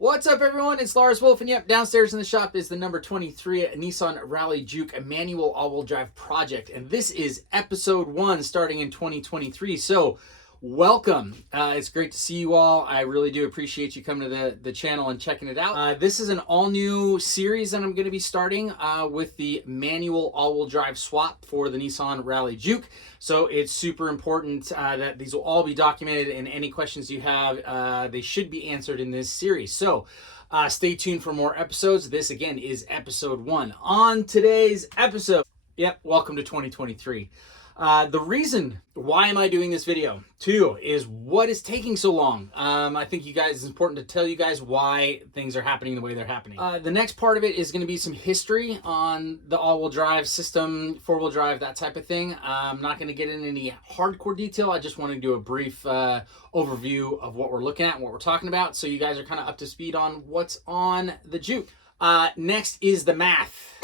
What's up, everyone? It's Lars, Wolfe, and yep, downstairs in the shop is the number 23 Nissan Rally Juke, a manual all-wheel drive project, and this is episode 1 starting in 2023. So, welcome. It's great to see you all. I really do appreciate you coming to the channel and checking it out. This is an all-new series that I'm going to be starting with the manual all-wheel drive swap for the Nissan Rally Juke. So it's super important that these will all be documented, and any questions you have, they should be answered in this series. So stay tuned for more episodes. This, again, is episode 1. On today's episode, welcome to 2023. The reason why am I doing this video too is what is taking so long. I think it's important to tell you guys why things are happening the way they're happening. The next part of it is going to be some history on the all-wheel drive system, four-wheel drive, that type of thing. I'm not going to get into any hardcore detail. I just want to do a brief overview of what we're looking at and what we're talking about, so you guys are kind of up to speed on what's on the Juke. Next is the math.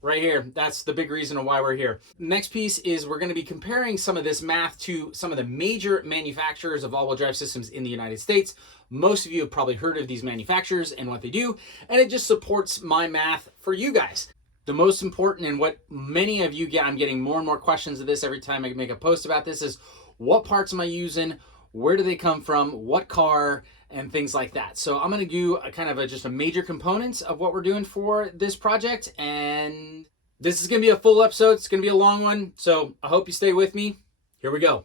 Right here. That's the big reason of why we're here. Next piece is we're going to be comparing some of this math to some of the major manufacturers of all-wheel drive systems in the United States. Most of you have probably heard of these manufacturers and what they do, and it just supports my math for you guys. The most important, and what many of you get, I'm getting more and more questions of this every time I make a post about this, is what parts am I using? Where do they come from? What car? And things like that. So I'm going to do a kind of just a major components of what we're doing for this project. And this is going to be a full episode. It's going to be a long one. So I hope you stay with me. Here we go.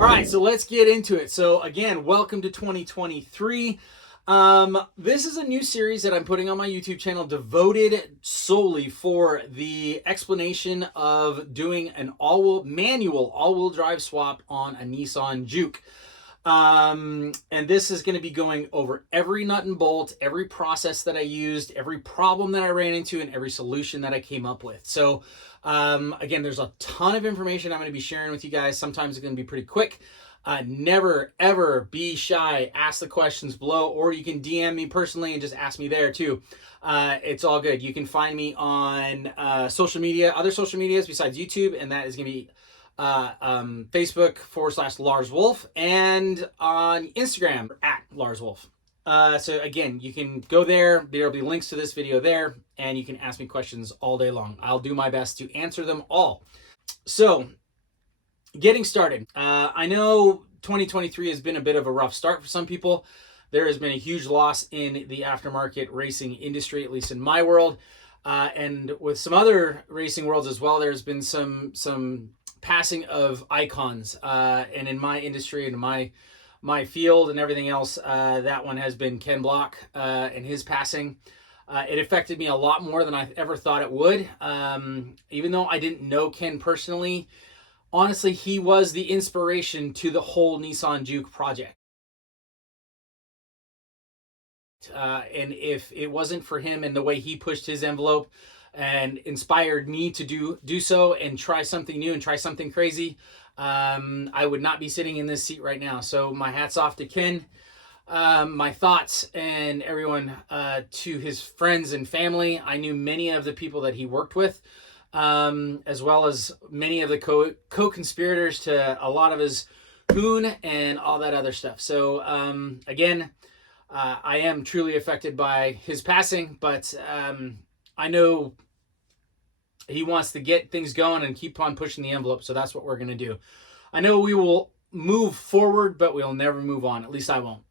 All right, so let's get into it. So again, welcome to 2023. This is a new series that I'm putting on my YouTube channel devoted solely for the explanation of doing an manual all-wheel drive swap on a Nissan Juke. And this is going to be going over every nut and bolt, every process that I used, every problem that I ran into, and every solution that I came up with. So, again, there's a ton of information I'm going to be sharing with you guys. Sometimes it's going to be pretty quick. Never, ever be shy. Ask the questions below, or you can DM me personally and just ask me there too. It's all good. You can find me on other social medias besides YouTube, and that is going to be Facebook /Lars Wolfe, and on Instagram @Lars Wolfe. So again, you can go there. There'll be links to this video there, and you can ask me questions all day long. I'll do my best to answer them all. So, getting started. I know 2023 has been a bit of a rough start for some people. There has been a huge loss in the aftermarket racing industry, at least in my world, and with some other racing worlds as well. There's been some passing of icons, and in my industry and my field and everything else, that one has been Ken Block and his passing. It affected me a lot more than I ever thought it would. Even though I didn't know Ken personally, honestly, he was the inspiration to the whole Nissan Juke project. And if it wasn't for him and the way he pushed his envelope and inspired me to do so and try something new and try something crazy, I would not be sitting in this seat right now. So my hat's off to Ken. My thoughts and everyone, to his friends and family. I knew many of the people that he worked with, as well as many of the co-conspirators to a lot of his hoon and all that other stuff. So again, I am truly affected by his passing, but I know he wants to get things going and keep on pushing the envelope, so that's what we're going to do. I know we will move forward, but we'll never move on. At least I won't.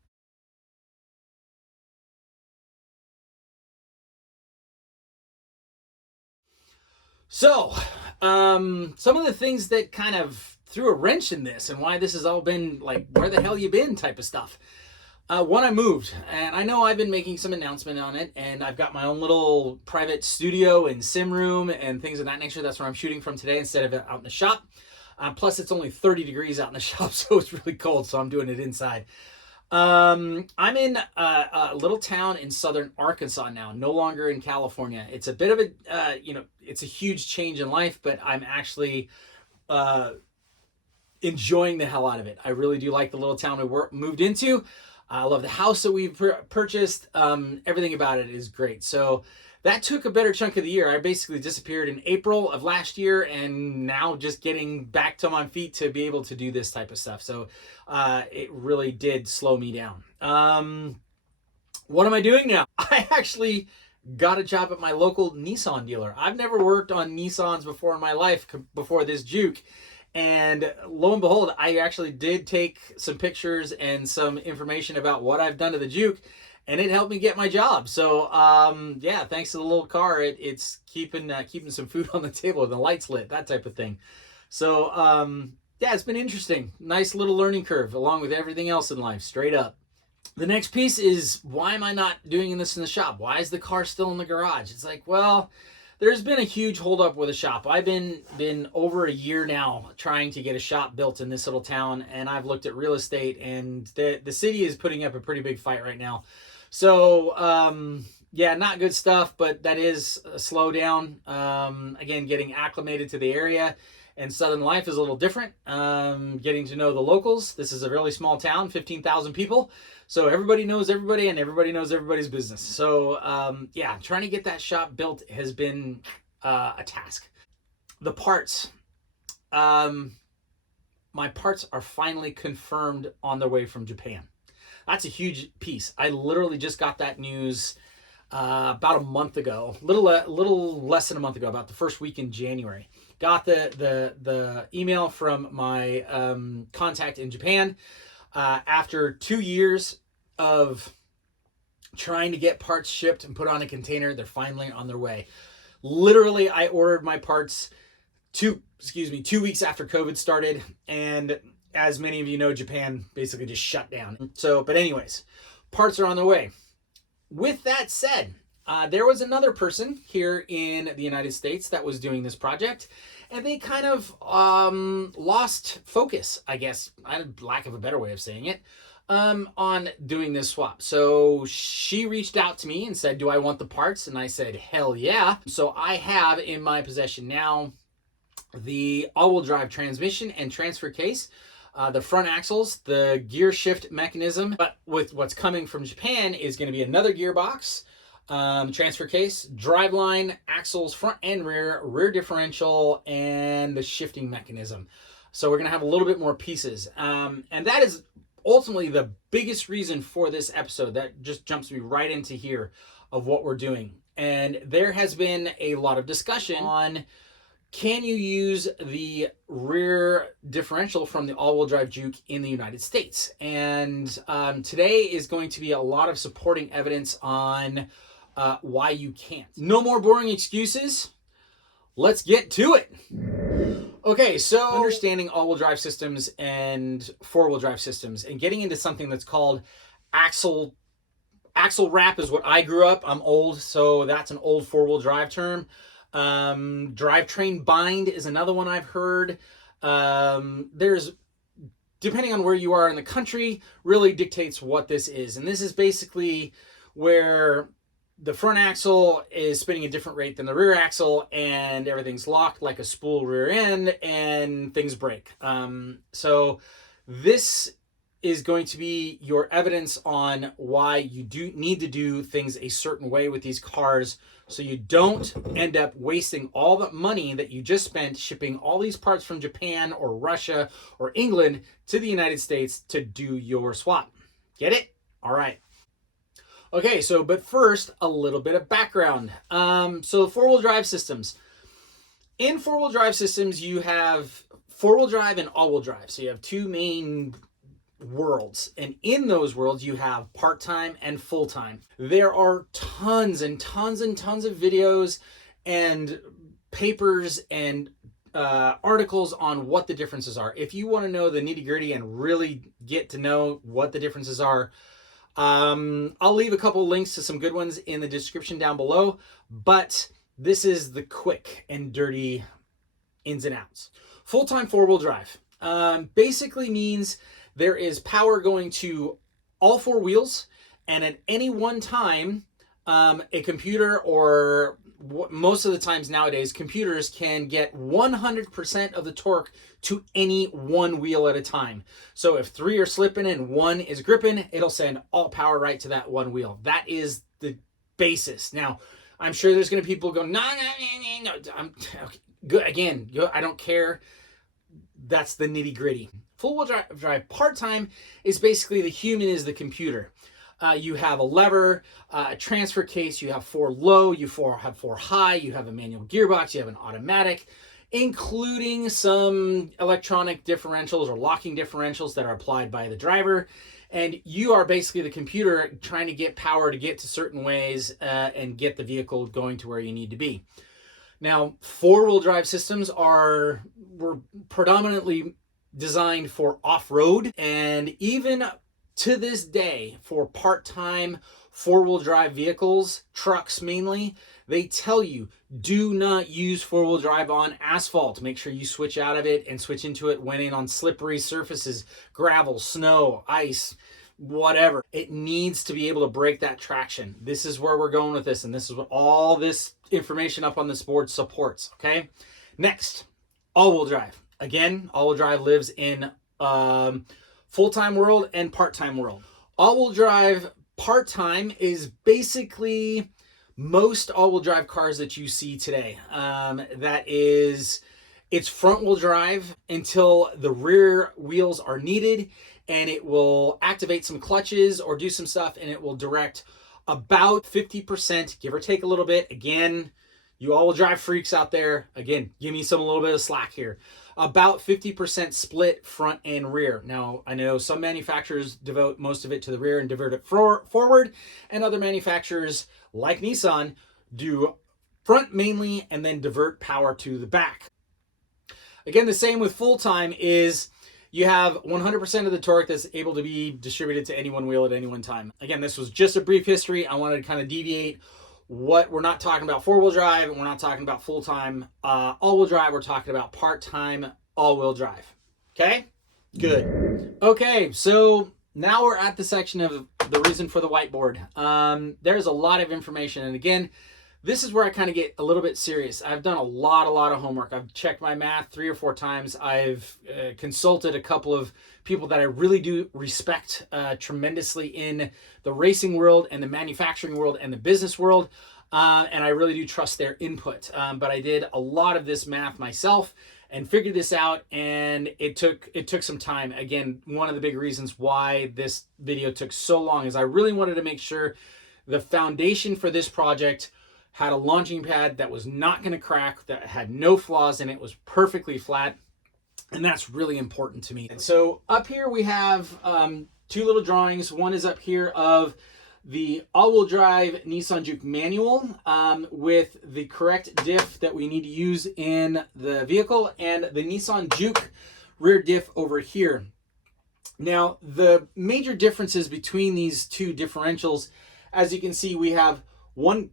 So, some of the things that kind of threw a wrench in this and why this has all been like, where the hell you been type of stuff. When I moved, and I know I've been making some announcement on it, and I've got my own little private studio and sim room and things of that nature. That's where I'm shooting from today instead of out in the shop. Plus, it's only 30 degrees out in the shop, so it's really cold, so I'm doing it inside. I'm in a little town in southern Arkansas now, no longer in California. It's a bit of a, it's a huge change in life, but I'm actually enjoying the hell out of it. I really do like the little town we moved into. I love the house that we've purchased. Everything about it is great. So that took a better chunk of the year. I basically disappeared in April of last year, and now just getting back to my feet to be able to do this type of stuff. So it really did slow me down. What am I doing now? I actually got a job at my local Nissan dealer. I've never worked on Nissans before in my life before this Juke. And lo and behold, I actually did take some pictures and some information about what I've done to the Juke, and it helped me get my job. So yeah, thanks to the little car, it's keeping some food on the table and the lights lit, that type of thing. So yeah, it's been interesting. Nice little learning curve along with everything else in life, straight up. The next piece is, why am I not doing this in the shop? Why is the car still in the garage? It's like, well, there's been a huge holdup with a shop. I've been over a year now trying to get a shop built in this little town, and I've looked at real estate, and the city is putting up a pretty big fight right now. So yeah, not good stuff, but that is a slowdown. Again, getting acclimated to the area. And Southern life is a little different. Getting to know the locals. This is a really small town, 15,000 people. So everybody knows everybody and everybody knows everybody's business. So yeah, trying to get that shop built has been a task. The parts. My parts are finally confirmed on their way from Japan. That's a huge piece. I literally just got that news about a month ago, little less than a month ago, about the first week in January. Got the email from my contact in Japan after 2 years of trying to get parts shipped and put on a container. They're finally on their way. Literally, I ordered my parts 2 weeks after COVID started, and as many of you know, Japan basically just shut down. So, but anyways, parts are on their way. With that said, there was another person here in the United States that was doing this project, and they kind of lost focus, I guess, lack of a better way of saying it, on doing this swap. So she reached out to me and said, do I want the parts? And I said, hell yeah. So I have in my possession now the all-wheel drive transmission and transfer case, the front axles, the gear shift mechanism. But with what's coming from Japan is going to be another gearbox, transfer case, driveline, axles, front and rear differential, and the shifting mechanism. So we're going to have a little bit more pieces. And that is ultimately the biggest reason for this episode. That just jumps me right into here of what we're doing. And there has been a lot of discussion on, can you use the rear differential from the all-wheel drive Juke in the United States? And today is going to be a lot of supporting evidence on why you can't. No more boring excuses. Let's get to it. Okay, so understanding all-wheel drive systems and four-wheel drive systems and getting into something that's called axle wrap is what I grew up. I'm old, so that's an old four-wheel drive term. Drivetrain bind is another one I've heard. There's, depending on where you are in the country, really dictates what this is. And this is basically where the front axle is spinning a different rate than the rear axle, and everything's locked like a spool rear end, and things break. So this is going to be your evidence on why you do need to do things a certain way with these cars, so you don't end up wasting all the money that you just spent shipping all these parts from Japan or Russia or England to the United States to do your swap. Get it? All right. Okay, so but first, a little bit of background. So four-wheel drive systems. In four-wheel drive systems, you have four-wheel drive and all-wheel drive. So you have two main worlds, and in those worlds you have part-time and full-time. There are tons and tons and tons of videos and papers and articles on what the differences are. If you want to know the nitty-gritty and really get to know what the differences are, I'll leave a couple links to some good ones in the description down below, but this is the quick and dirty ins and outs. Full-time four-wheel drive basically means there is power going to all four wheels, and at any one time, a computer, or most of the times nowadays, computers can get 100% of the torque to any one wheel at a time. So if three are slipping and one is gripping, it'll send all power right to that one wheel. That is the basis. Now, I'm sure there's going to be people go, no. I'm okay, good. Again, I don't care. That's the nitty gritty. Full-wheel drive part-time is basically the human is the computer. You have a lever, a transfer case, you have 4 low, you have 4 high, you have a manual gearbox, you have an automatic, including some electronic differentials or locking differentials that are applied by the driver. And you are basically the computer trying to get power to get to certain ways and get the vehicle going to where you need to be. Now, 4-wheel drive systems were predominantly designed for off-road, and even to this day, for part-time 4-wheel drive vehicles, trucks mainly, they tell you, do not use 4-wheel drive on asphalt. Make sure you switch out of it and switch into it when in on slippery surfaces, gravel, snow, ice, whatever. It needs to be able to break that traction. This is where we're going with this, and this is what all this information up on this board supports, okay? Next, all-wheel drive. Again, all-wheel drive lives in full-time world and part-time world. All-wheel drive part-time is basically most all-wheel drive cars that you see today. It's front-wheel drive until the rear wheels are needed, and it will activate some clutches or do some stuff, and it will direct about 50%, give or take a little bit. Again, you all-wheel drive freaks out there, again, give me a little bit of slack here. About 50% split front and rear. Now, I know some manufacturers devote most of it to the rear and divert it forward, and other manufacturers, like Nissan, do front mainly and then divert power to the back. Again, the same with full-time is you have 100% of the torque that's able to be distributed to any one wheel at any one time. Again, this was just a brief history. I wanted to kind of deviate what we're not talking about 4-wheel drive, and we're not talking about full-time all-wheel drive. We're talking about part-time all-wheel drive. Okay? Good. Okay, so now we're at the section of the reason for the whiteboard. There's a lot of information, and again, this is where I kind of get a little bit serious. I've done a lot of homework. I've checked my math 3 or 4 times. I've consulted a couple of people that I really do respect tremendously in the racing world and the manufacturing world and the business world. And I really do trust their input. But I did a lot of this math myself and figured this out, and it took some time. Again, one of the big reasons why this video took so long is I really wanted to make sure the foundation for this project had a launching pad that was not going to crack, that had no flaws in it, was perfectly flat, and that's really important to me. And so up here we have 2 little drawings. One is up here of the all-wheel drive Nissan Juke manual with the correct diff that we need to use in the vehicle, and the Nissan Juke rear diff over here. Now, the major differences between these 2 differentials, as you can see, we have one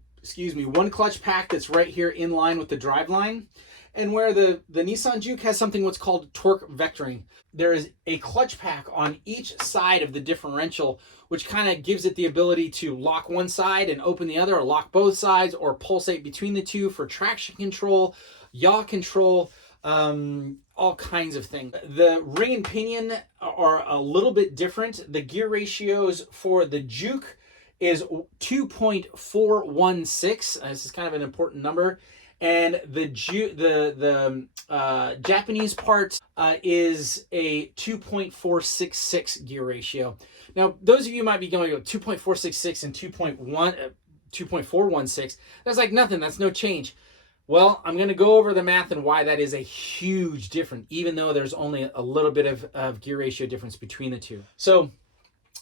clutch pack that's right here in line with the drive line, and where the Nissan Juke has something what's called torque vectoring. There is a clutch pack on each side of the differential, which kind of gives it the ability to lock one side and open the other, or lock both sides, or pulsate between the 2 for traction control, yaw control, all kinds of things. The ring and pinion are a little bit different. The gear ratios for the Juke is 2.416. This is kind of an important number. And the Japanese part is a 2.466 gear ratio. Now, those of you might be going 2.466 and 2.416. That's like nothing. That's no change. Well, I'm going to go over the math and why that is a huge difference, even though there's only a little bit of gear ratio difference between the 2. So,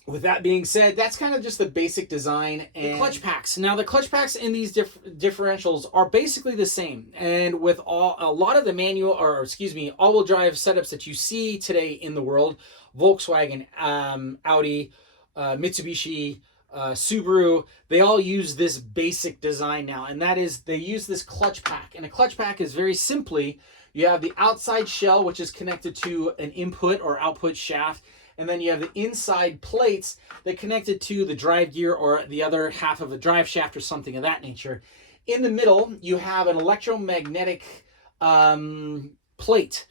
with that being said, that's kind of just the basic design. And the clutch packs. Now, the clutch packs in these differentials are basically the same. And with a lot of the all-wheel drive setups that you see today in the world, Volkswagen, Audi, Mitsubishi, Subaru, they all use this basic design now. And that is, they use this clutch pack. And a clutch pack is very simply, you have the outside shell, which is connected to an input or output shaft. And then you have the inside plates that connected to the drive gear or the other half of a drive shaft or something of that nature. In the middle, you have an electromagnetic plate.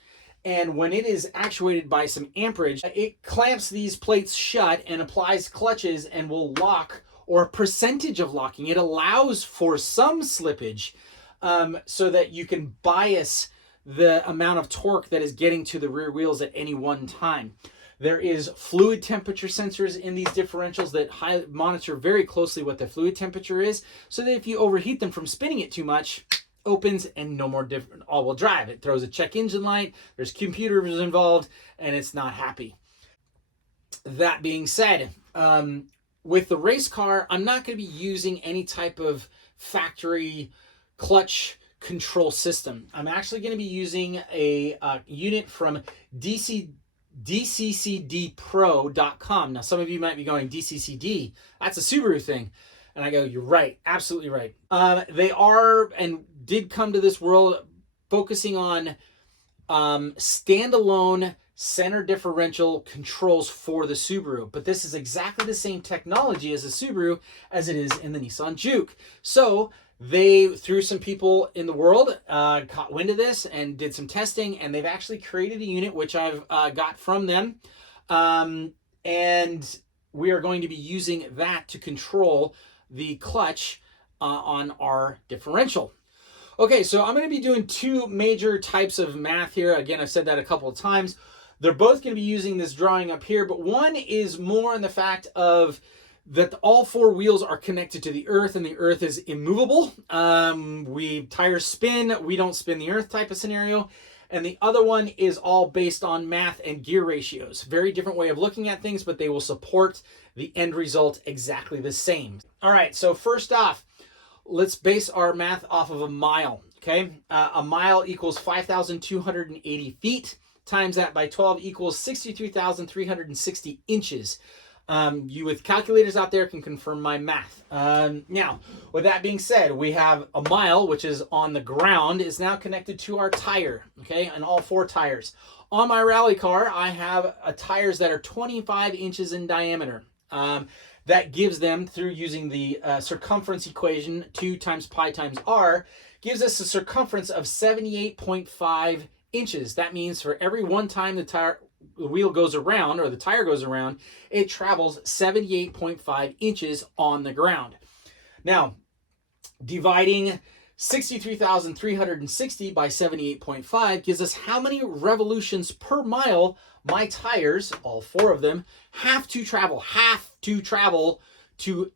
And when it is actuated by some amperage, it clamps these plates shut and applies clutches and will lock, or a percentage of locking. It allows for some slippage so that you can bias the amount of torque that is getting to the rear wheels at any one time. There is fluid temperature sensors in these differentials that monitor very closely what the fluid temperature is, so that if you overheat them from spinning it too much, opens and no more different all-wheel drive. It throws a check engine light, there's computers involved, and it's not happy. That being said, with the race car, I'm not going to be using any type of factory clutch control system. I'm actually going to be using a unit from DCCDpro.com. Now, some of you might be going, DCCD, that's a Subaru thing. And I go, you're right, absolutely right. They are and did come to this world focusing on standalone center differential controls for the Subaru. But this is exactly the same technology as the Subaru as it is in the Nissan Juke. So they, through some people in the world, caught wind of this and did some testing, and they've actually created a unit which I've got from them. And we are going to be using that to control the clutch on our differential. Okay, so I'm going to be doing two major types of math here. Again, I've said that a couple of times. They're both going to be using this drawing up here, but one is more in the fact of that all four wheels are connected to the earth, and the earth is immovable. Tires spin, we don't spin the earth type of scenario. And the other one is all based on math and gear ratios. Very different way of looking at things, but they will support the end result exactly the same. All right, so first off, let's base our math off of a mile, okay? A mile equals 5,280 feet. Times that by 12 equals 63,360 inches. You with calculators out there can confirm my math. Now, with that being said, we have a mile, which is on the ground, is now connected to our tire, okay, and all four tires. On my rally car, I have tires that are 25 inches in diameter. That gives them, through using the circumference equation, 2 times pi times r, gives us a circumference of 78.5 inches. That means for every one time the wheel goes around, or the tire goes around, it travels 78.5 inches on the ground. Now, dividing 63,360 by 78.5 gives us how many revolutions per mile my tires, all four of them, have to travel to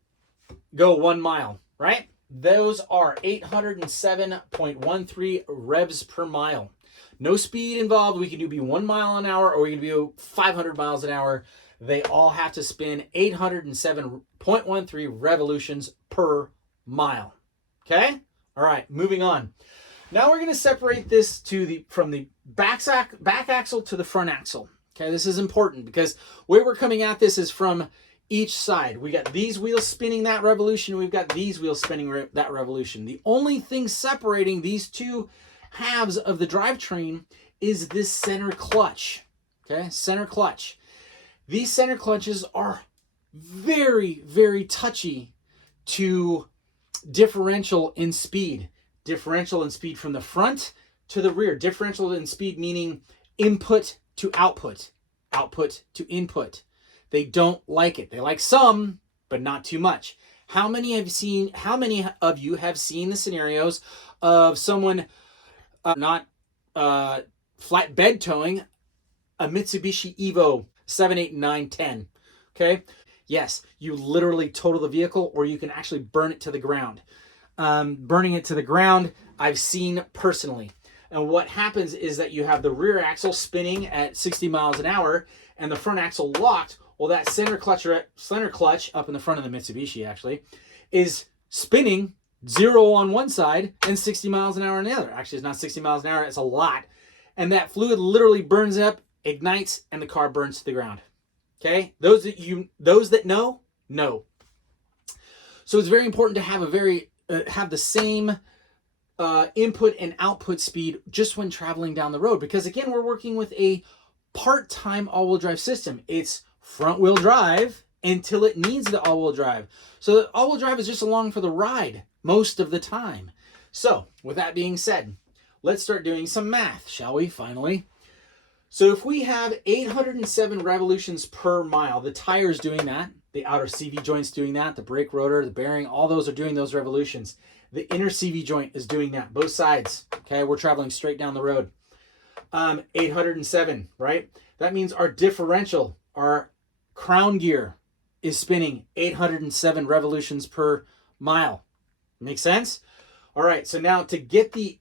go 1 mile, right? Those are 807.13 revs per mile. No speed involved. We can do be 1 mile an hour, or we can do 500 miles an hour. They all have to spin 807.13 revolutions per mile. Okay? All right, moving on. Now we're going to separate this from the back axle to the front axle. Okay, this is important because where we're coming at this is from each side. We got these wheels spinning that revolution. We've got these wheels spinning that revolution. The only thing separating these two halves of the drivetrain is this center clutch. Okay, center clutch. These center clutches are very, very touchy to differential in speed. Differential in speed from the front to the rear. Differential in speed meaning input to output, output to input. They don't like it. They like some, but not too much. How many of you have seen the scenarios of someone not flat bed towing a Mitsubishi Evo 7, 8, 9, 10? Okay? Yes, you literally total the vehicle, or you can actually burn it to the ground. Burning it to the ground, I've seen personally. And what happens is that you have the rear axle spinning at 60 miles an hour and the front axle locked. Well, that center clutch up in the front of the Mitsubishi actually is spinning 0 on one side and 60 miles an hour on the other. Actually, it's not 60 miles an hour, it's a lot. And that fluid literally burns up, ignites, and the car burns to the ground. Okay? Those that know. So it's very important to have have the same input and output speed just when traveling down the road, because again, we're working with a part-time all-wheel drive system. It's front-wheel drive until it needs the all-wheel drive. So the all-wheel drive is just along for the ride most of the time. So with that being said, let's start doing some math, shall we, finally? So if we have 807 revolutions per mile, the tire's doing that, the outer CV joint's doing that, the brake rotor, the bearing, all those are doing those revolutions. The inner CV joint is doing that, both sides. Okay, we're traveling straight down the road. 807, right? That means our differential, our crown gear, is spinning 807 revolutions per mile. Make sense? All right, so now to get the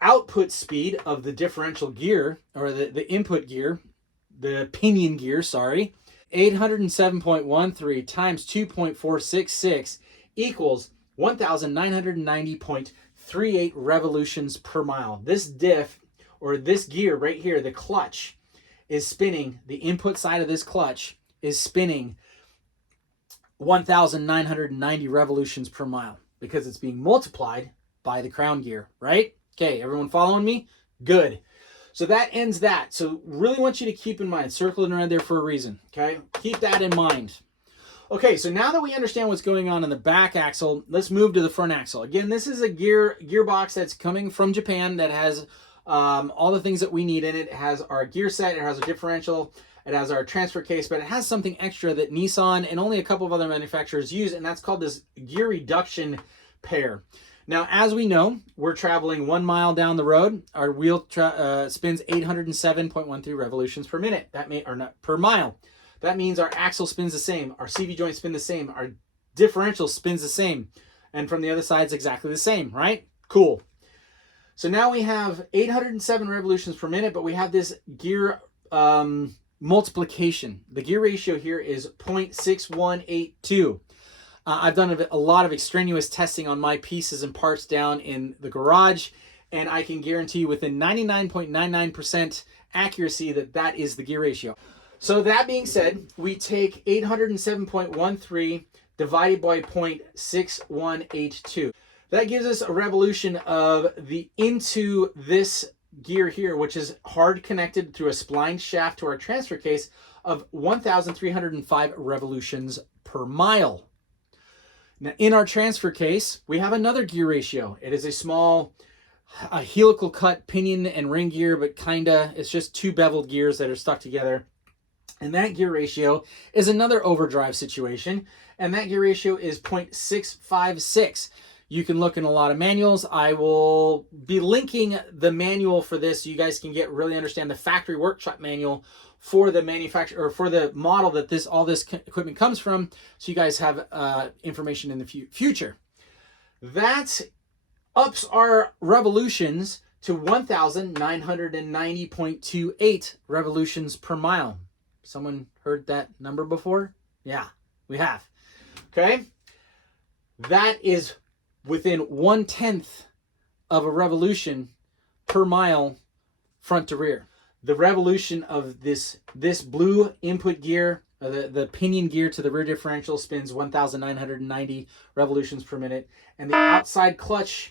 output speed of the differential gear, or the input gear, the pinion gear, sorry, 807.13 times 2.466 equals 1,990.38 revolutions per mile. This diff, or this gear right here, the clutch, is spinning, the input side of this clutch is spinning 1,990 revolutions per mile because it's being multiplied by the crown gear, right? Okay, everyone following me? Good. So that ends that. So really want you to keep in mind, circling around there for a reason, okay? Keep that in mind. Okay, so now that we understand what's going on in the back axle, let's move to the front axle. Again, this is a gearbox that's coming from Japan that has all the things that we need in it. It has our gear set, it has a differential, it has our transfer case, but it has something extra that Nissan and only a couple of other manufacturers use, and that's called this gear reduction pair. Now, as we know, we're traveling 1 mile down the road. Our wheel spins 807.13 revolutions per minute. Per mile. That means our axle spins the same, our CV joints spin the same, our differential spins the same, and from the other side, it's exactly the same, right? Cool. So now we have 807 revolutions per minute, but we have this gear multiplication. The gear ratio here is 0.6182. I've done a lot of extraneous testing on my pieces and parts down in the garage, and I can guarantee within 99.99% accuracy that is the gear ratio. So that being said, we take 807.13 divided by 0.6182. That gives us a revolution of into this gear here, which is hard connected through a spline shaft to our transfer case, of 1,305 revolutions per mile. Now, in our transfer case, we have another gear ratio. It is a small helical cut pinion and ring gear, but it's just two beveled gears that are stuck together. And that gear ratio is another overdrive situation, and that gear ratio is 0.656. You can look in a lot of manuals. I will be linking the manual for this so you guys can really understand the factory workshop manual for the manufacturer, or for the model that all this equipment comes from, so you guys have information in the future. That ups our revolutions to 1,990.28 revolutions per mile. Someone heard that number before? Yeah, we have. Okay? That is within 1/10 of a revolution per mile front to rear. The revolution of this blue input gear, the pinion gear to the rear differential, spins 1,990 revolutions per minute, and the outside clutch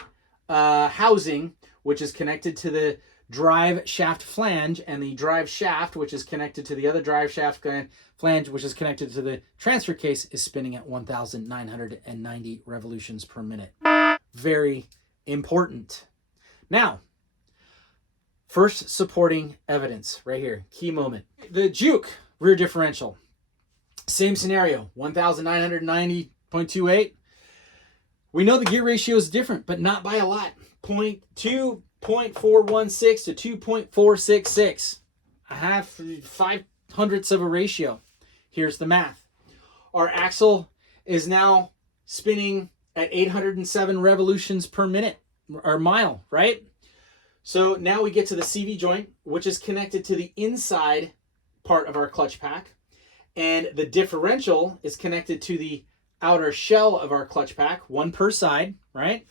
housing, which is connected to the drive shaft flange, and the drive shaft, which is connected to the other drive shaft flange, which is connected to the transfer case, is spinning at 1,990 revolutions per minute. Very important. Now, first supporting evidence right here, key moment. The Juke rear differential, same scenario, 1,990.28. We know the gear ratio is different, but not by a lot. 2.416 to 2.466. I have 0.05 of a ratio. Here's the math. Our axle is now spinning at 807 revolutions per minute, or mile, right? So now we get to the CV joint, which is connected to the inside part of our clutch pack, and the differential is connected to the outer shell of our clutch pack, one per side, right?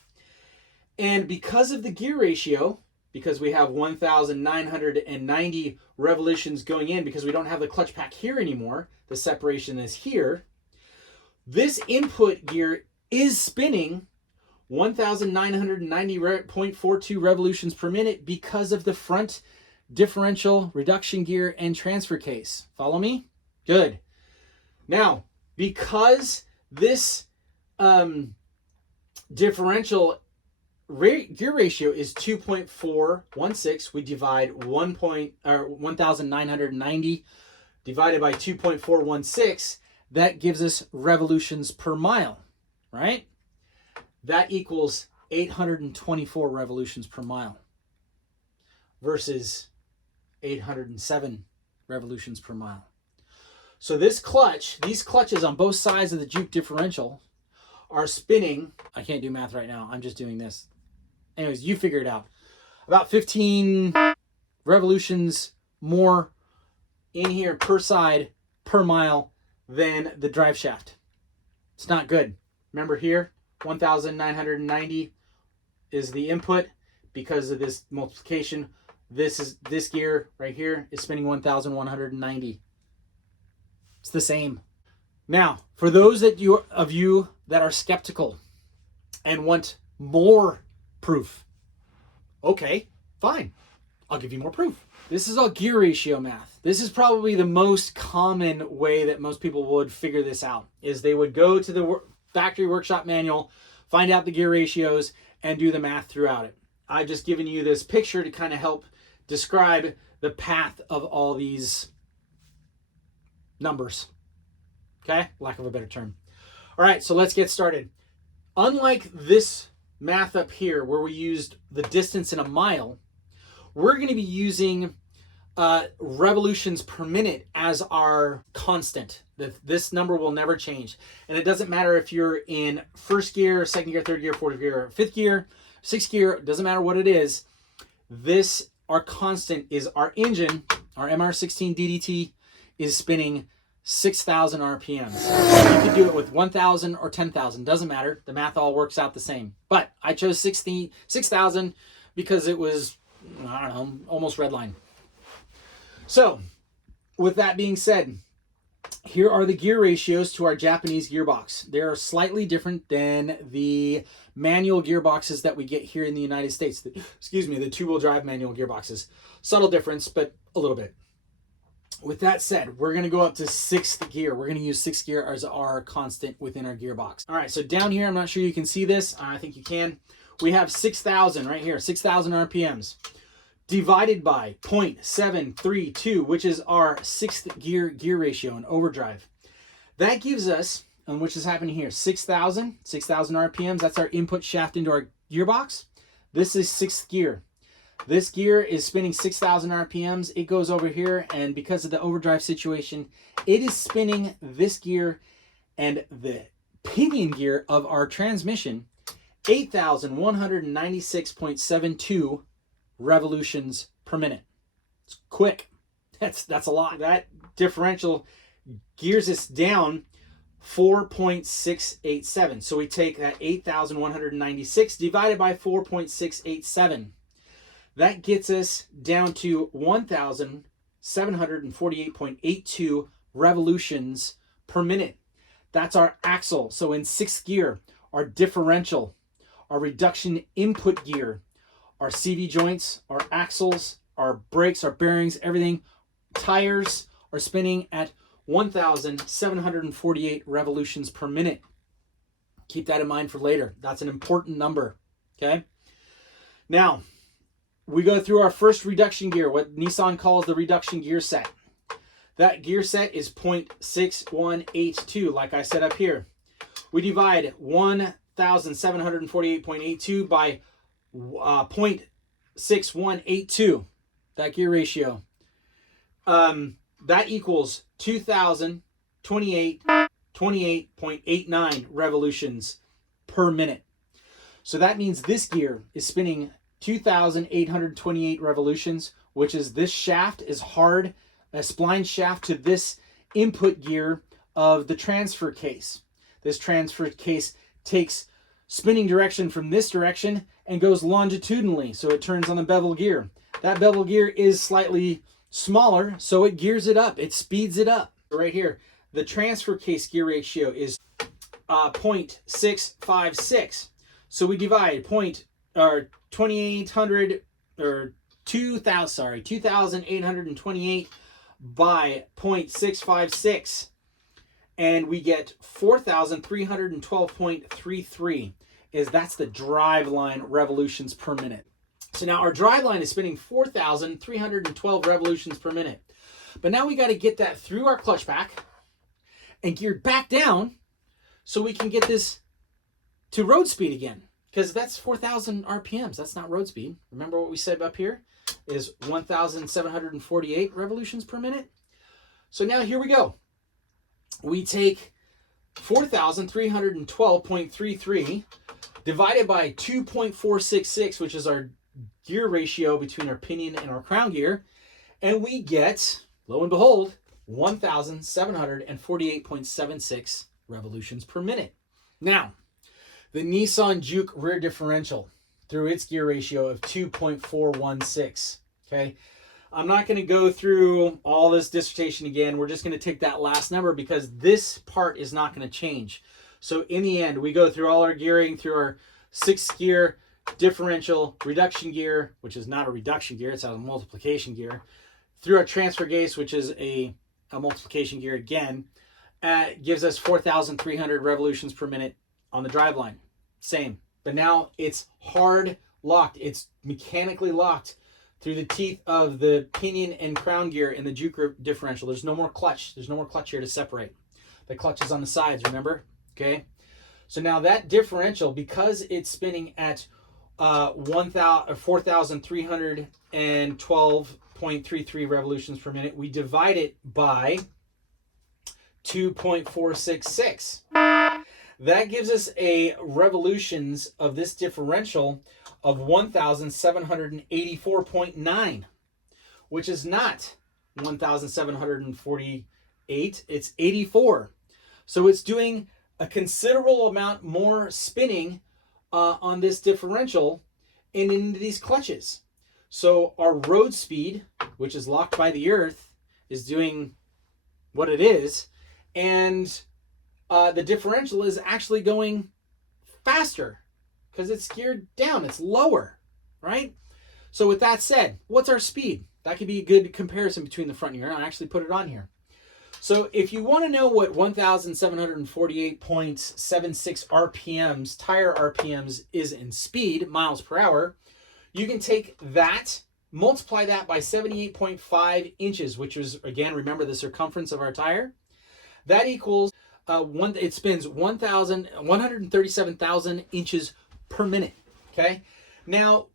And because of the gear ratio, because we have 1,990 revolutions going in, because we don't have the clutch pack here anymore, the separation is here, this input gear is spinning 1,990.42 revolutions per minute because of the front differential, reduction gear, and transfer case. Follow me? Good. Now, because this differential gear ratio is 2.416, we divide 1,990 divided by 2.416, that gives us revolutions per mile, right? That equals 824 revolutions per mile versus 807 revolutions per mile. So this clutch, these clutches on both sides of the Juke differential are spinning. I can't do math right now. I'm just doing this. Anyways, you figure it out. About 15 revolutions more in here per side per mile than the drive shaft. It's not good. Remember here, 1,990 is the input because of this multiplication. This gear right here is spinning 1,190. It's the same. Now, for those of you that are skeptical and want more proof, okay, fine. I'll give you more proof. This is all gear ratio math. This is probably the most common way that most people would figure this out, is they would go to the factory workshop manual, find out the gear ratios, and do the math throughout it. I've just given you this picture to kind of help describe the path of all these numbers. Okay? Lack of a better term. All right, so let's get started. Unlike this math up here where we used the distance in a mile, we're going to be using revolutions per minute as our constant. This number will never change. And it doesn't matter if you're in first gear, second gear, third gear, fourth gear, fifth gear, sixth gear, it doesn't matter what it is. This, our constant, is our engine, our MR16 DDT is spinning 6,000 RPMs. You could do it with 1,000 or 10,000, doesn't matter. The math all works out the same. But I chose 6,000 because it was, I don't know, almost red line. So, with that being said, here are the gear ratios to our Japanese gearbox. They're slightly different than the manual gearboxes that we get here in the United States. The two-wheel drive manual gearboxes. Subtle difference, but a little bit. With that said, we're going to go up to sixth gear. We're going to use sixth gear as our constant within our gearbox. All right, so down here, I'm not sure you can see this. I think you can. We have 6,000 right here, 6,000 RPMs. Divided by 0.732, which is our sixth gear ratio in overdrive. That gives us, and which is happening here, 6,000 RPMs. That's our input shaft into our gearbox. This is sixth gear. This gear is spinning 6,000 RPMs. It goes over here, and because of the overdrive situation, it is spinning this gear and the pinion gear of our transmission 8,196.72 revolutions per minute. It's quick. That's a lot. That differential gears us down 4.687. So we take that 8,196 divided by 4.687. That gets us down to 1,748.82 revolutions per minute. That's our axle. So in sixth gear, our differential, our reduction input gear, our CV joints, our axles, our brakes, our bearings, everything, tires are spinning at 1,748 revolutions per minute. Keep that in mind for later. That's an important number, okay? Now, we go through our first reduction gear, what Nissan calls the reduction gear set. That gear set is 0.6182, like I said up here. We divide 1,748.82 by 0.6182, that gear ratio. That equals 2,028.89 revolutions per minute. So that means this gear is spinning 2,828 revolutions, which is this shaft is hard, a spline shaft to this input gear of the transfer case. This transfer case takes spinning direction from this direction and goes longitudinally, so it turns on the bevel gear. That bevel gear is slightly smaller, so it gears it up, it speeds it up. Right here, the transfer case gear ratio is 0.656. So we divide 2,828 by 0.656, and we get 4,312.33. That's the drive line revolutions per minute. So now our drive line is spinning 4,312 revolutions per minute. But now we got to get that through our clutch pack and geared back down so we can get this to road speed again. Because that's 4,000 RPMs. That's not road speed. Remember what we said up here is 1,748 revolutions per minute? So now here we go. We take 4,312.33 divided by 2.466, which is our gear ratio between our pinion and our crown gear, and we get, lo and behold, 1,748.76 revolutions per minute. Now, the Nissan Juke rear differential through its gear ratio of 2.416, okay? I'm not going to go through all this dissertation again. We're just going to take that last number because this part is not going to change. So in the end, we go through all our gearing, through our 6th gear, differential, reduction gear, which is not a reduction gear, it's a multiplication gear, through our transfer case, which is a multiplication gear again, gives us 4,300 revolutions per minute on the driveline. Same. But now it's hard locked. It's mechanically locked through the teeth of the pinion and crown gear in the Juke differential. There's no more clutch. There's no more clutch here to separate. The clutch is on the sides, remember? Okay. So now that differential, because it's spinning at 4,312.33 revolutions per minute, we divide it by 2.466. That gives us a revolutions of this differential of 1,784.9, which is not 1,748, it's 84. So it's doing a considerable amount more spinning on this differential and into these clutches. So our road speed, which is locked by the earth, is doing what it is, and the differential is actually going faster because it's geared down, it's lower, right? So with that said, what's our speed? That could be a good comparison between the front and rear. I actually put it on here. So if you want to know what 1,748.76 RPMs, tire RPMs is in speed, miles per hour, you can take that, multiply that by 78.5 inches, which is, again, remember the circumference of our tire. That equals, it spins 137,000 inches per minute, okay? Now,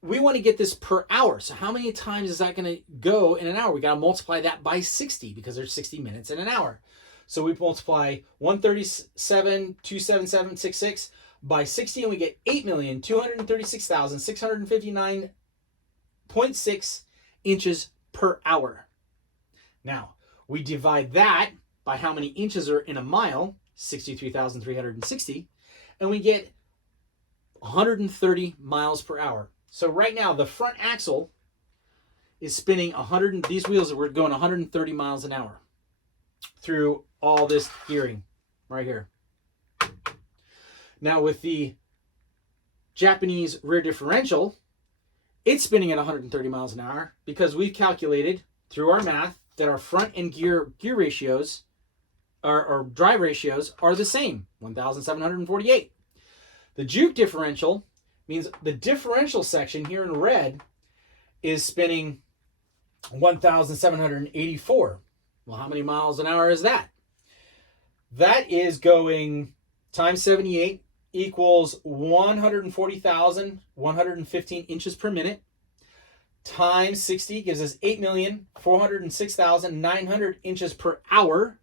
we want to get this per hour. So how many times is that going to go in an hour? We got to multiply that by 60 because there's 60 minutes in an hour. So we multiply 137,277.66 by 60 and we get 8,236,659.6 inches per hour. Now, we divide that by how many inches are in a mile, 63,360, and we get 130 miles per hour. So right now, the front axle is spinning these wheels, we're going 130 miles an hour through all this gearing right here. Now with the Japanese rear differential, it's spinning at 130 miles an hour because we've calculated through our math that our front and gear ratios, or drive ratios, are the same, 1,748. The Juke differential means the differential section here in red is spinning 1,784. Well, how many miles an hour is that? That is going times 78 equals 140,115 inches per minute. Times 60 gives us 8,406,900 inches per hour.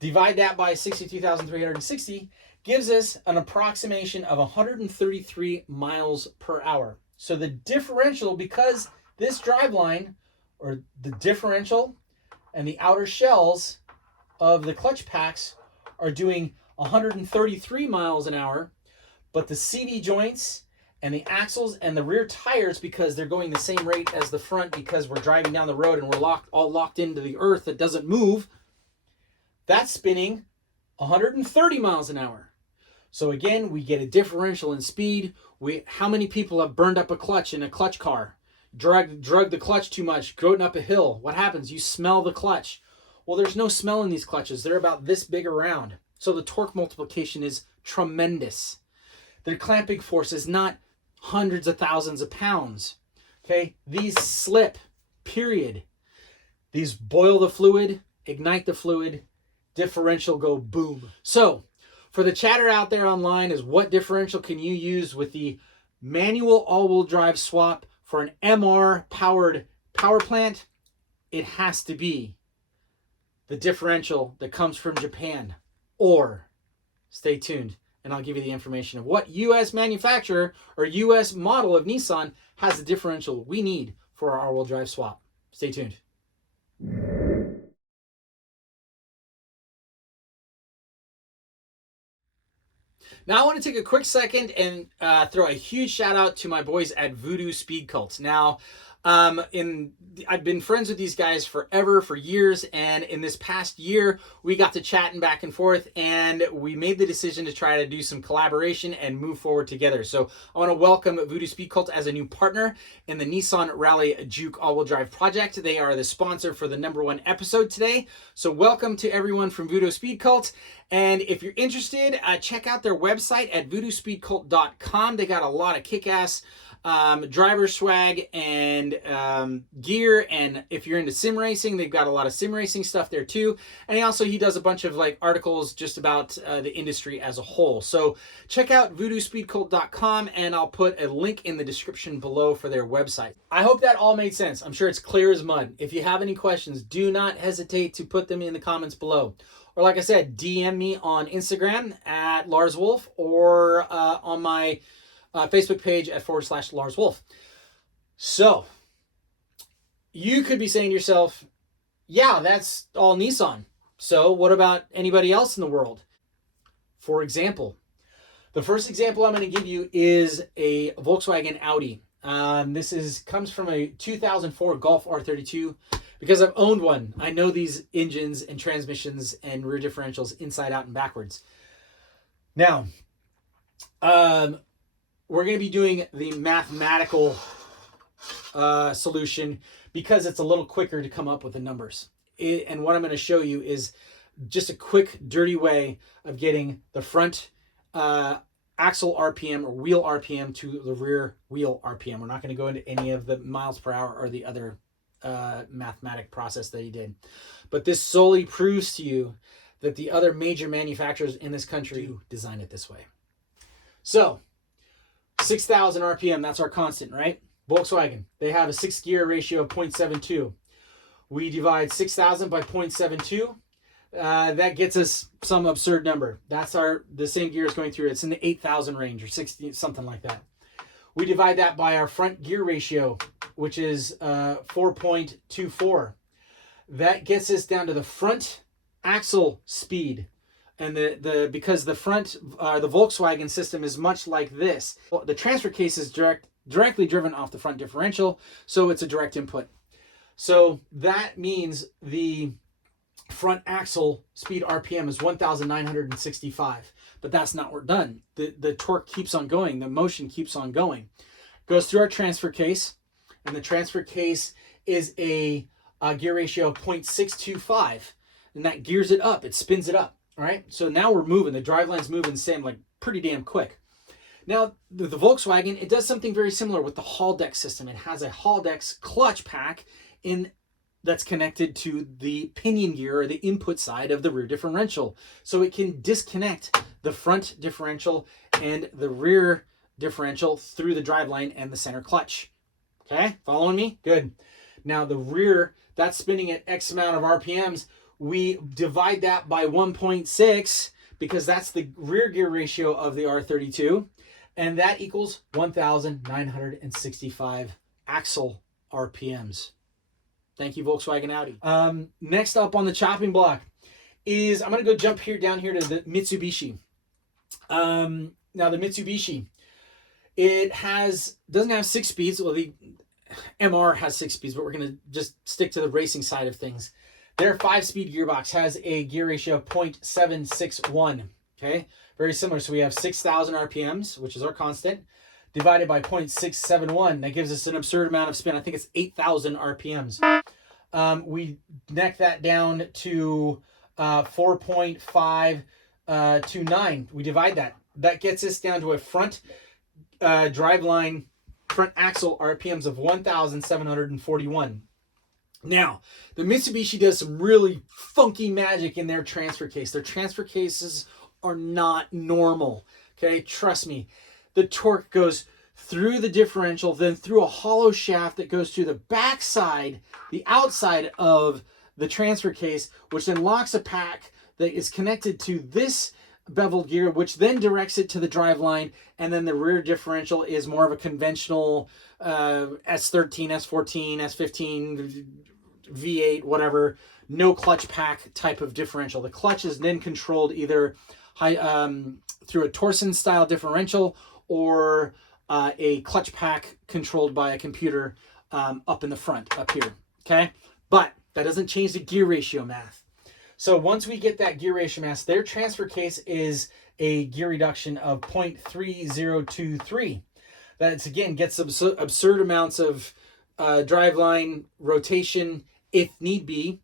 Divide that by 62,360. Gives us an approximation of 133 miles per hour. So the differential, because this driveline, or the differential and the outer shells of the clutch packs are doing 133 miles an hour, but the CV joints and the axles and the rear tires, because they're going the same rate as the front because we're driving down the road and we're all locked into the earth that doesn't move, that's spinning 130 miles an hour. So again, we get a differential in speed. How many people have burned up a clutch in a clutch car? Drug the clutch too much, going up a hill. What happens? You smell the clutch. Well, there's no smell in these clutches. They're about this big around. So the torque multiplication is tremendous. The clamping force is not hundreds of thousands of pounds. Okay? These slip, period. These boil the fluid, ignite the fluid, differential go boom. So, for the chatter out there online is what differential can you use with the manual all-wheel drive swap for an MR powered power plant? It has to be the differential that comes from Japan? Or stay tuned and I'll give you the information of what U.S. manufacturer or U.S. model of Nissan has the differential we need for our all-wheel drive swap. Stay tuned. Now I want to take a quick second and throw a huge shout out to my boys at Voodoo Speed Cult. Now, I've been friends with these guys forever, for years, and in this past year, we got to chatting back and forth, and we made the decision to try to do some collaboration and move forward together. So I want to welcome Voodoo Speed Cult as a new partner in the Nissan Rally Juke all-wheel drive project. They are the sponsor for the #1 episode today. So welcome to everyone from Voodoo Speed Cult. And if you're interested, check out their website at voodoospeedcult.com. They got a lot of kick-ass driver swag and gear, and if you're into sim racing, they've got a lot of sim racing stuff there too. And he does a bunch of like articles just about the industry as a whole. So check out voodoospeedcult.com, and I'll put a link in the description below for their website. I hope that all made sense. I'm sure it's clear as mud. If you have any questions, do not hesitate to put them in the comments below. Or like I said, DM me on Instagram at Lars Wolfe, or on my Facebook page at /Lars Wolfe. So you could be saying to yourself, yeah, that's all Nissan. So what about anybody else in the world? For example, the first example I'm going to give you is a Volkswagen Audi. This comes from a 2004 Golf R32. Because I've owned one, I know these engines and transmissions and rear differentials inside out and backwards. Now, we're going to be doing the mathematical solution because it's a little quicker to come up with the numbers. And what I'm going to show you is just a quick, dirty way of getting the front axle RPM or wheel RPM to the rear wheel RPM. We're not going to go into any of the miles per hour or the other mathematic process that he did. But this solely proves to you that the other major manufacturers in this country do design it this way. So 6,000 RPM, that's our constant, right? Volkswagen, they have a 6-gear ratio of 0.72. We divide 6,000 by 0.72. That gets us some absurd number. That's the same gears going through. It's in the 8,000 range or 60, something like that. We divide that by our front gear ratio, which is 4.24. That gets us down to the front axle speed. And because the front, the Volkswagen system is much like this. The transfer case is directly driven off the front differential, so it's a direct input. So that means the front axle speed RPM is 1,965. But that's not where we're done. The torque keeps on going. The motion keeps on going. Goes through our transfer case, and the transfer case is a gear ratio of 0.625, and that gears it up. It spins it up. All right. So now we're moving. The driveline's moving the same, like pretty damn quick. Now the Volkswagen, it does something very similar with the Haldex system. It has a Haldex clutch pack that's connected to the pinion gear or the input side of the rear differential. So it can disconnect the front differential and the rear differential through the driveline and the center clutch. Okay, following me? Good. Now the rear, that's spinning at X amount of RPMs. We divide that by 1.6 because that's the rear gear ratio of the R32. And that equals 1,965 axle RPMs. Thank you, Volkswagen Audi. Next up on the chopping block is, I'm going to go jump down here to the Mitsubishi. Now the Mitsubishi, it doesn't have 6 speeds. Well, the MR has 6 speeds, but we're going to just stick to the racing side of things. Their 5-speed gearbox has a gear ratio of 0.761. Okay, very similar. So we have 6,000 RPMs, which is our constant, divided by 0.671. That gives us an absurd amount of spin. I think it's 8,000 RPMs. We neck that down to 4.529. We divide that. That gets us down to a front driveline, front axle RPMs of 1,741. Now, the Mitsubishi does some really funky magic in their transfer case. Their transfer cases are not normal. Okay, trust me. The torque goes through the differential, then through a hollow shaft that goes through the backside, the outside of the transfer case, which then locks a pack that is connected to this beveled gear, which then directs it to the driveline. And then the rear differential is more of a conventional S13, S14, S15, V8, whatever, no clutch pack type of differential. The clutch is then controlled either through a Torsen style differential or a clutch pack controlled by a computer up in the front, up here. Okay, but that doesn't change the gear ratio math. So once we get that gear ratio math, their transfer case is a gear reduction of 0.3023. That's, again, gets absurd amounts of driveline rotation if need be.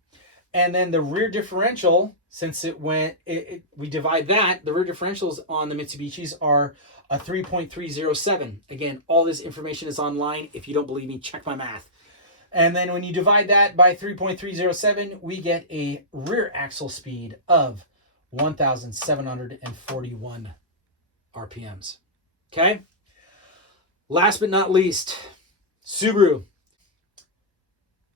And then the rear differential, since we divide that, the rear differentials on the Mitsubishis are a 3.307. Again, all this information is online. If you don't believe me, check my math. And then when you divide that by 3.307, we get a rear axle speed of 1,741 RPMs. Okay? Last but not least, Subaru.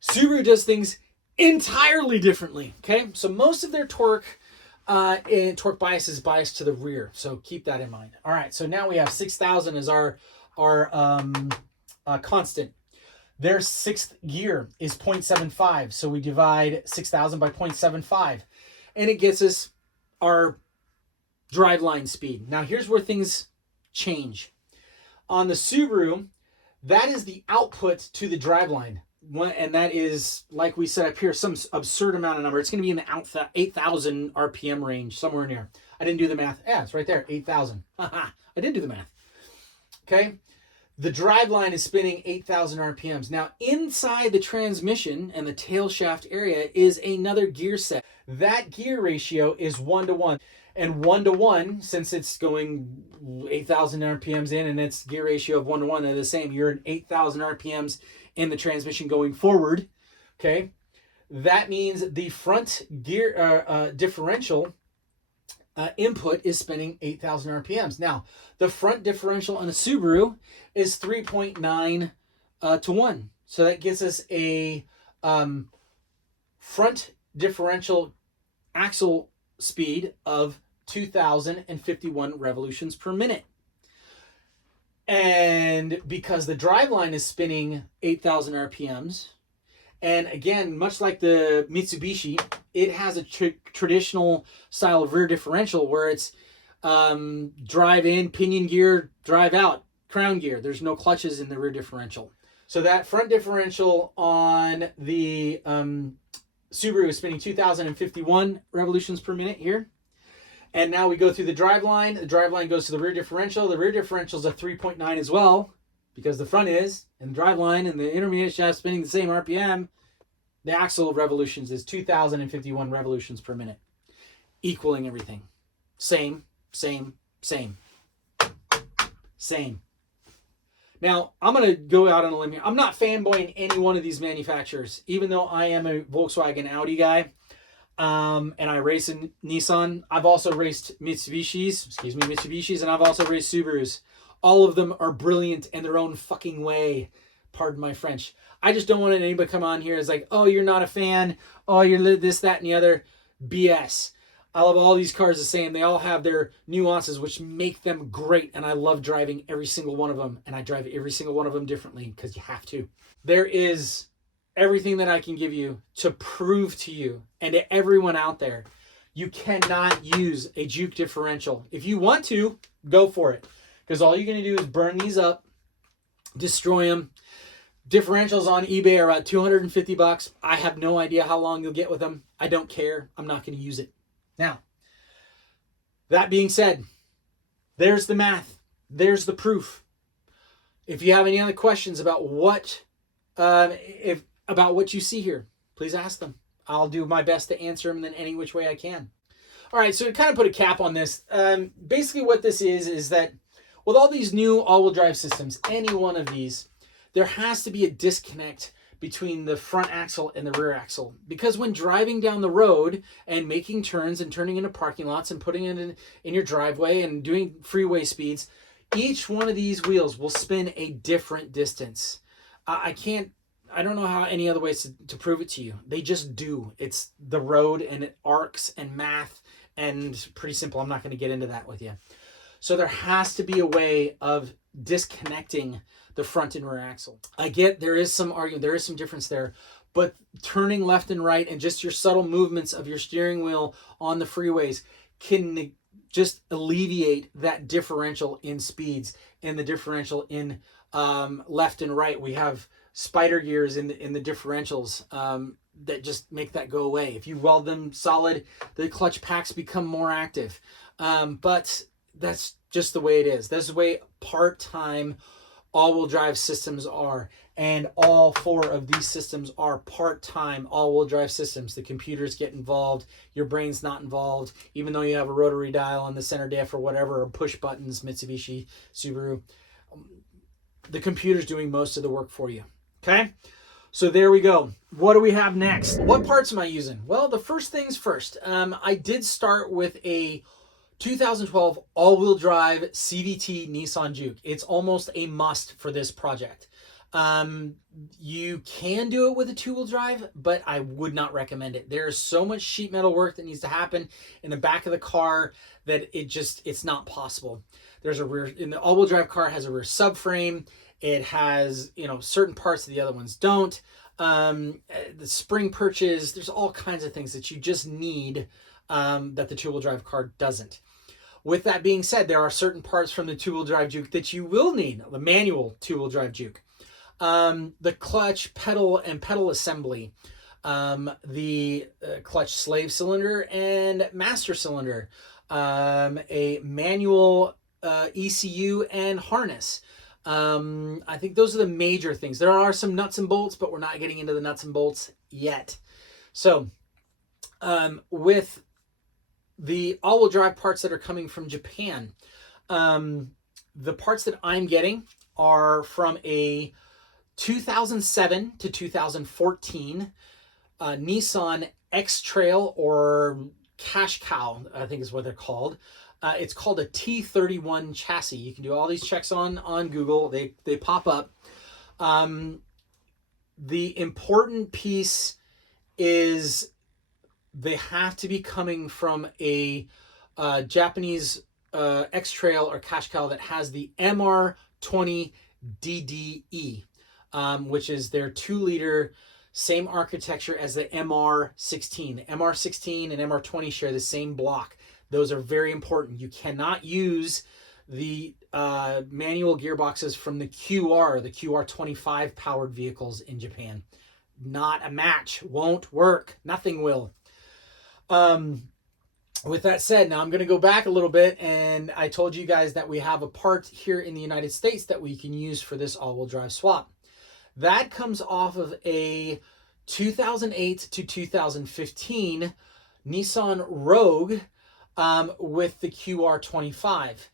Subaru does things entirely differently. Okay? So most of their torque bias is biased to the rear. So keep that in mind. All right, so now we have 6,000 as our constant. Their sixth gear is 0.75. So we divide 6,000 by 0.75. And it gets us our driveline speed. Now here's where things change. On the Subaru, that is the output to the driveline. And that is, like we said up here, some absurd amount of number. It's going to be in the 8,000 RPM range, somewhere in there. I didn't do the math. Yeah, it's right there, 8,000. I didn't do the math. Okay? The driveline is spinning 8,000 RPMs. Now, inside the transmission and the tail shaft area is another gear set. That gear ratio is 1:1. And 1:1, since it's going 8,000 RPMs in and its gear ratio of 1:1, they're the same. You're at 8,000 RPMs in the transmission going forward. Okay? That means the front gear differential input is spinning 8,000 RPMs. Now, the front differential on a Subaru is 3.9 to 1. So that gives us a front differential axle speed of 2,051 revolutions per minute. And because the driveline is spinning 8,000 RPMs, and again, much like the Mitsubishi, it has a traditional style of rear differential where it's drive in, pinion gear, drive out, crown gear. There's no clutches in the rear differential. So that front differential on the Subaru is spinning 2,051 revolutions per minute here. And now we go through the driveline. The driveline goes to the rear differential. The rear differential is a 3.9 as well, because the front is, and the driveline and the intermediate shaft spinning the same RPM. The axle revolutions is 2,051 revolutions per minute, equaling everything. Same. Now, I'm going to go out on a limb here. I'm not fanboying any one of these manufacturers, even though I am a Volkswagen Audi guy. And I race in Nissan. I've also raced Mitsubishis, and I've also raced Subarus. All of them are brilliant in their own fucking way. Pardon my French. I just don't want anybody to come on here as like, oh, you're not a fan. Oh, you're this, that, and the other. BS. I love all these cars the same. They all have their nuances, which make them great. And I love driving every single one of them. And I drive every single one of them differently because you have to. There is everything that I can give you to prove to you and to everyone out there, you cannot use a Juke differential. If you want to, go for it. Because all you're going to do is burn these up, destroy them. Differentials on eBay are about $250. I have no idea how long you'll get with them. I don't care. I'm not going to use it. Now, that being said, there's the math. There's the proof. If you have any other questions about what you see here, please ask them. I'll do my best to answer them in any which way I can. All right, so to kind of put a cap on this, basically what this is that with all these new all-wheel drive systems, any one of these, there has to be a disconnect between the front axle and the rear axle. Because when driving down the road and making turns and turning into parking lots and putting it in your driveway and doing freeway speeds, each one of these wheels will spin a different distance. I can't I don't know how any other ways to prove it to you. They just do. It's the road and it arcs and math and pretty simple. I'm not going to get into that with you. So there has to be a way of disconnecting the front and rear axle. I get there is some argument, there is some difference there, but turning left and right and just your subtle movements of your steering wheel on the freeways can just alleviate that differential in speeds and the differential in left and right. We have spider gears in the differentials that just make that go away. If you weld them solid, the clutch packs become more active. But that's just the way it is. That's the way part-time all-wheel drive systems are. And all 4 of these systems are part-time all-wheel drive systems. The computers get involved. Your brain's not involved. Even though you have a rotary dial on the center diff or whatever, or push buttons, Mitsubishi, Subaru, the computer's doing most of the work for you. Okay? So there we go. What do we have next? What parts am I using? Well, the first things first. I did start with a 2012 all-wheel drive CVT Nissan Juke. It's almost a must for this project. You can do it with a 2-wheel drive, but I would not recommend it. There's so much sheet metal work that needs to happen in the back of the car that it's not possible. There's a rear, in the all-wheel drive car has a rear subframe. It has, certain parts that the other ones don't. The spring perches, there's all kinds of things that you just need that the 2-wheel drive car doesn't. With that being said, there are certain parts from the 2-wheel drive Juke that you will need, the manual 2-wheel drive Juke. The clutch pedal and pedal assembly, the clutch slave cylinder and master cylinder, a manual ECU and harness. I think those are the major things. There are some nuts and bolts, but we're not getting into the nuts and bolts yet. So with the all-wheel drive parts that are coming from Japan, the parts that I'm getting are from a 2007 to 2014 Nissan X-Trail, or Cash Cow, I think is what they're called. It's called a T31 chassis. You can do all these checks on Google. They pop up. The important piece is they have to be coming from a Japanese X-Trail or Cash Cow that has the MR20 DDE, which is their 2-liter, same architecture as the MR16. The MR16 and MR20 share the same block. Those are very important. You cannot use the manual gearboxes from the QR25 powered vehicles in Japan. Not a match. Won't work. Nothing will. With that said, now I'm going to go back a little bit, and I told you guys that we have a part here in the United States that we can use for this all-wheel drive swap. That comes off of a 2008 to 2015 Nissan Rogue with the QR25.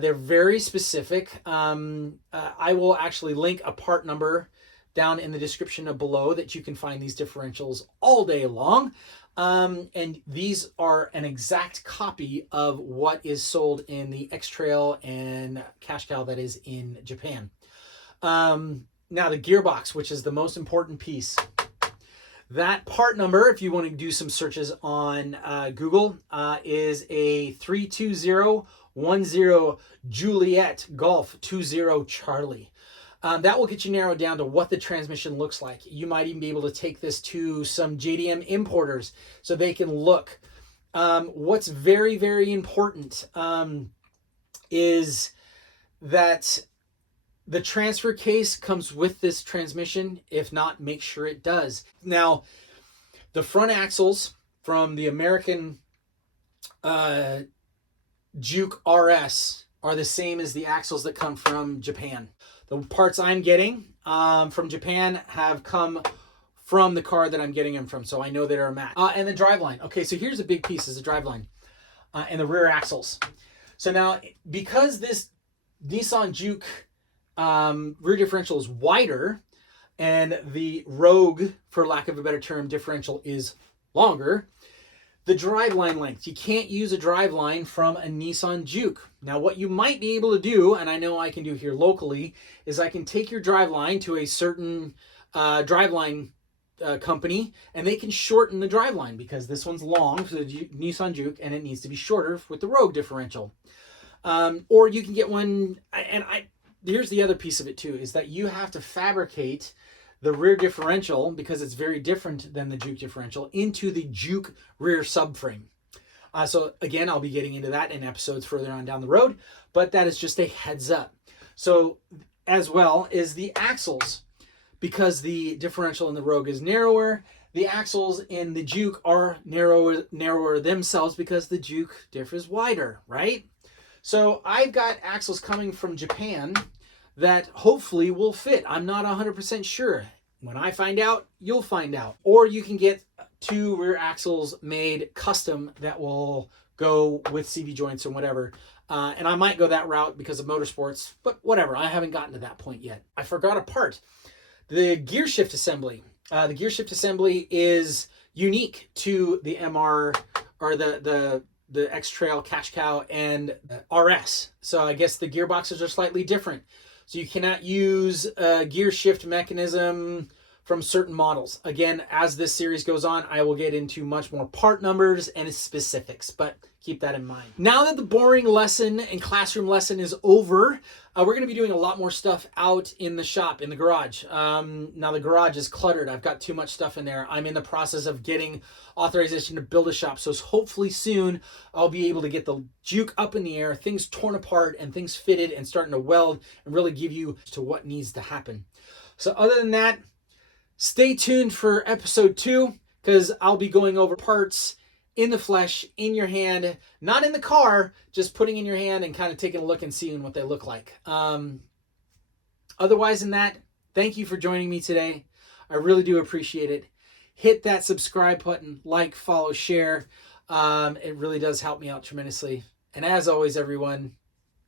They're very specific. I will actually link a part number down in the description below that you can find these differentials all day long. And these are an exact copy of what is sold in the X-Trail and Cash Cow that is in Japan. Now the gearbox, which is the most important piece. That part number, if you want to do some searches on Google, is a 32010 Juliet Golf 20 Charlie. That will get you narrowed down to what the transmission looks like. You might even be able to take this to some JDM importers so they can look. What's very, very important is that the transfer case comes with this transmission. If not, make sure it does. Now, the front axles from the American Juke RS are the same as the axles that come from Japan. The parts I'm getting from Japan have come from the car that I'm getting them from, so I know they're a match. And the driveline. Okay, so here's a big piece, is the driveline and the rear axles. So now, because this Nissan Juke rear differential is wider and the Rogue, for lack of a better term, differential is longer, the driveline length. You can't use a driveline from a Nissan Juke. Now, what you might be able to do, and I know I can do here locally, is I can take your driveline to a certain driveline company, and they can shorten the driveline because this one's long for the Nissan Juke and it needs to be shorter with the Rogue differential. Or you can get one, and here's the other piece of it too, is that you have to fabricate the rear differential, because it's very different than the Juke differential, into the Juke rear subframe. So again, I'll be getting into that in episodes further on down the road, but that is just a heads up. So as well is the axles, because the differential in the Rogue is narrower, the axles in the Juke are narrower themselves because the Juke diff is wider, right? So I've got axles coming from Japan that hopefully will fit. I'm not 100% sure. When I find out, you'll find out. Or you can get 2 rear axles made custom that will go with CV joints or whatever. And I might go that route because of motorsports, but whatever. I haven't gotten to that point yet. I forgot a part. The gear shift assembly. The gear shift assembly is unique to the MR, or the X-Trail, Cash Cow, and RS. So I guess the gearboxes are slightly different. So you cannot use a gear shift mechanism from certain models. Again, as this series goes on, I will get into much more part numbers and specifics, but keep that in mind. Now that the boring lesson and classroom lesson is over, we're going to be doing a lot more stuff out in the shop, in the garage. Now the garage is cluttered. I've got too much stuff in there. I'm in the process of getting authorization to build a shop. So hopefully soon I'll be able to get the Juke up in the air, things torn apart and things fitted and starting to weld and really give you to what needs to happen. So other than that, stay tuned for episode 2, because I'll be going over parts in the flesh, in your hand, not in the car, just putting in your hand and kind of taking a look and seeing what they look like. Otherwise than that, thank you for joining me today. I really do appreciate it. Hit that subscribe button, like, follow, share. It really does help me out tremendously. And as always, everyone,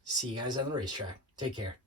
see you guys on the racetrack. Take care.